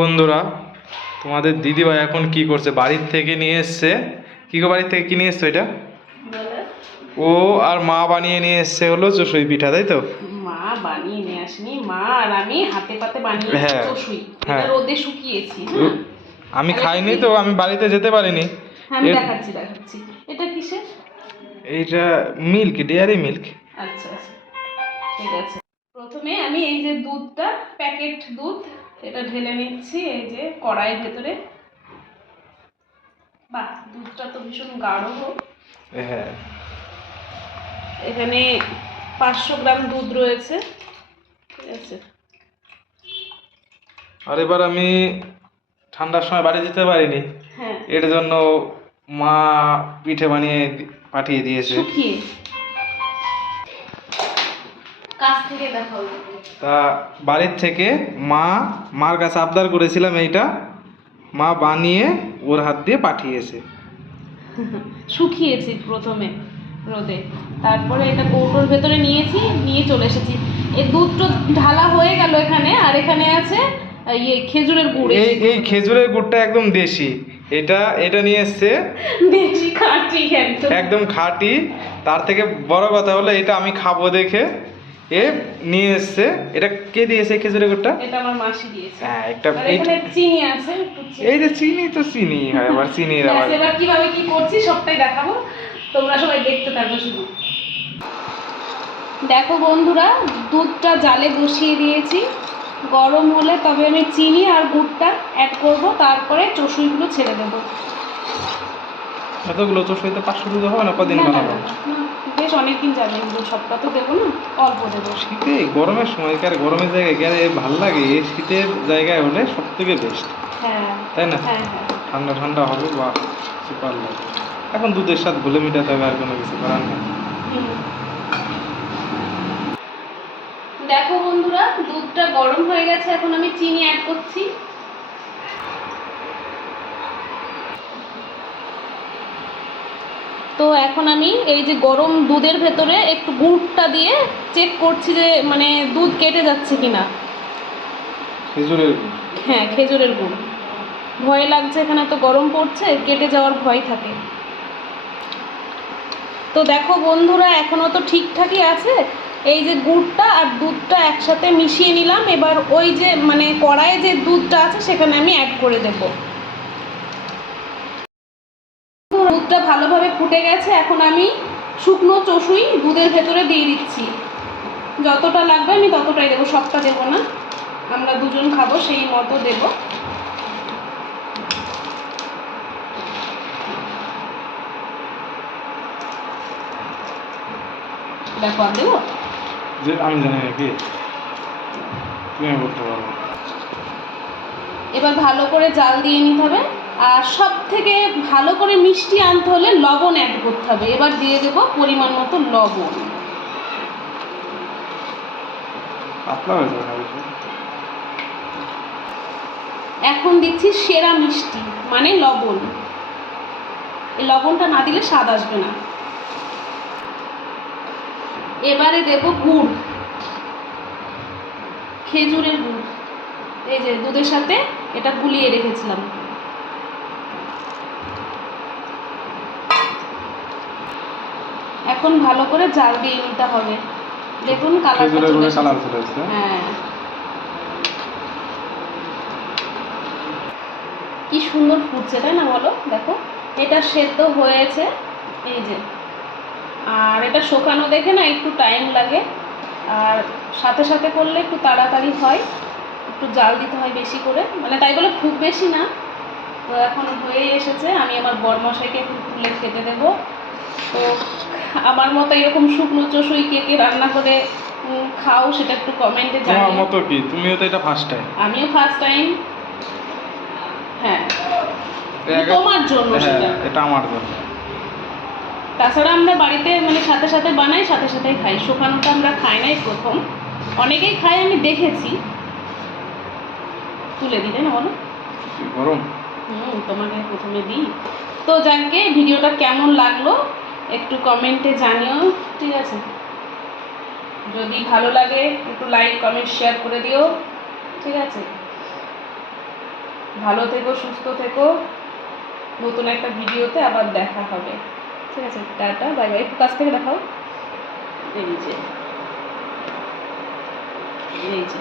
বন্ধুরা, তোমাদের দিদিভাই এখন কি করছে? বাড়ির থেকে নিয়ে এসছে। কি গো, বাড়ির থেকে কি নিয়ে এসছো এটা? ও আর মা বানিয়ে নিয়ে এসছে হলো চসুই পিঠা, তাই তো? মা বানিয়ে নিয়ে আসেনি, মা আর আমি হাতে পাতে বানিয়ে হ্যাঁ চসুই। হ্যাঁ, এটা রোদে শুকিয়েছি। হ্যাঁ, আমি খাইনি তো, আমি বাড়িতে যেতে পারিনি। আমি দেখাচ্ছি। এটা কিসের? এইটা মিল্ক, ডেয়ারি মিল্ক। আচ্ছা আচ্ছা, ঠিক আছে। প্রথমে আমি এই যে দুধটা, প্যাকেট দুধ, এটা ঢেলে নিচ্ছি এই যে কড়াইয়ের ভেতরে। বাহ, দুধটা তো ভীষণ গাঢ়। হ্যাঁ, এখানে 500 গ্রাম দুধ রয়েছে, ঠিক আছে। আর এবার আমি ঠান্ডার সময় বাড়ি যেতে পারিনি, হ্যাঁ, এর জন্য মা পিঠে বানিয়ে পাঠিয়ে দিয়েছে। শুকিয়ে কাছ থেকে দেখাও। তা বাড়ির থেকে মার কাছে আবদার করেছিলাম, এইটা মা বানিয়ে ওর হাত দিয়ে পাঠিয়েছে। শুকিয়েছি প্রথমে রোদে, তারপরে এটা কৌটোর ভেতরে নিয়ে চলে এসেছি। এই দুধটা ঢালা হয়ে গেল এখানে, আর এখানে আছে খেজুরের গুড়। এই খেজুরের গুড়টা একদম দেশি, এটা এটা নিয়ে এসছে দেশি খাঁটি, একদম খাঁটি। তার থেকে বড় কথা হলো এটা আমি খাবো দেখে এ নিয়ে এসছে। এটা কে দিয়েছে খেজুরের গুড়টা? এটা আমার মাসি দিয়েছে। হ্যাঁ, একটা এখানে চিনি আছে, এই যে চিনি, তো চিনি হয় আবার চিনির আবার। এবার কিভাবে কি করছি সবটাই দেখাবো, তোমরা সবাই দেখতে থাকো শুধু। দেখো বন্ধুরা, দুধটা জালে বসিয়ে দিয়েছি, গরম হলে তবে আমি চিনি আর গুড়টা অ্যাড করব, তারপরে চসুইগুলো ছেড়ে দেবো। এতগুলো চসুইতে 500 দুধ হবে না? কদিন বানাবো? বেশ অনেকদিন যাবে, সবটা তো দেবো না, অল্প দেবো। শীতে গরমের সময়কার গরমের জায়গায় গেলে ভাল লাগে, এই শীতের জায়গায় হলে সব থেকে বেস্ট। হ্যাঁ, তাই না? হ্যাঁ হ্যাঁ, ঠান্ডা ঠান্ডা হবে বা সুপার লাগে। এখন দুধের সাথে ঘুলে মিটাতে হবে, আর কোনো কিছু করার নেই। দেখো বন্ধুরা, দুধটা গরম হয়ে গেছে, এখন আমি চিনি অ্যাড করছি। তো এখন আমি এই যে গরম দুধের ভেতরে একটু গুড়টা দিয়ে চেক করছি যে মানে দুধ কেটে যাচ্ছে কিনা। খেজুরের গুড়? হ্যাঁ, খেজুরের গুড়। ভয় লাগছে, এখানে তো গরম পড়ছে, কেটে যাওয়ার ভয় থাকে। তো দেখো বন্ধুরা, এখনও তো ঠিকঠাকই আছে। এই যে গুড়টা আর দুধটা একসাথে মিশিয়ে নিলাম, এবার ওই যে মানে কড়াইয়ে যে দুধটা আছে সেখানে আমি অ্যাড করে দেব। দুধটা ভালোভাবে ফুটে গেছে, এখন আমি শুকনো চসুই দুধের ভেতরে দিয়ে দিচ্ছি। যতটা লাগবে আমি ততটাই দেবো, সবটা দেবো না, আমরা দুজন খাবো সেই মতো দেবো। দেখো, আর দেবো? যে আমি জানি নাকি, তুমি বলতে পারো। এবার ভালো করে জাল দিয়ে নিতে হবে, আর সব থেকে ভালো করে মিষ্টি আনতে হলে লবণ অ্যাড করতে হবে। এবার দিয়ে দেবো পরিমাণ মতো লবণ। পাতলা হয়ে যাবে না বেশি? এখন দিচ্ছি সেরা মিষ্টি মানে লবণ। এই লবণটা না দিলে স্বাদ আসবে না। এবারে দেব গুড়, খেজুরের গুড়। এই যে দুধের সাথে এটা গুলিয়ে রেখেছিলাম। এখন ভালো করে জাল দিয়ে নিতে হবে। দেখুন কালারটা চলে এসেছে। হ্যাঁ, কি সুন্দর ফুটছে, তাই না বলো? দেখো, এটা সেদ্ধ হয়েছে এই যে। আর এটা শুকানো দেখে না একটু টাইম লাগে, আর সাথে সাথে করলে একটু তাড়াতাড়ি হয়। একটু জাল দিতে হয় বেশি করে, মানে তাই বলে খুব বেশি না। তো এখন হয়ে এসেছে, আমি আমার বরমশাইকে একটু তুলে খেতে দেবো। তো আমার মতো এরকম শুকনো চসুই কে কে রান্না করে খাও সেটা একটু কমেন্টে জানিও। তোমার মতো কি, তুমিও তো এটা ফার্স্ট টাইম? আমিও ফার্স্ট টাইম। হ্যাঁ, তোমার জন্য সেটা, এটা আমার জন্য। তাছাড়া আমরা বাড়িতে মানে সাথে সাথে বানাই, সাথে সাথেই খাই। শুকানোটা আমরা খাই নাই প্রথম, অনেকেই খাই আমি দেখেছি। তুলে দিলে না বলো? গরম? তোমাকে প্রথমে দিই। তো যাকে ভিডিওটা কেমন লাগলো একটু কমেন্টে জানিও, ঠিক আছে? যদি ভালো লাগে একটু লাইক কমেন্ট শেয়ার করে দিও, ঠিক আছে? ভালো থেকো, সুস্থ থেকো। নতুন একটা ভিডিওতে আবার দেখা হবে। ঠিক আছে, টাটা, বাই বাই। একটু কাছ থেকে দেখাও। এই যে, এই যে।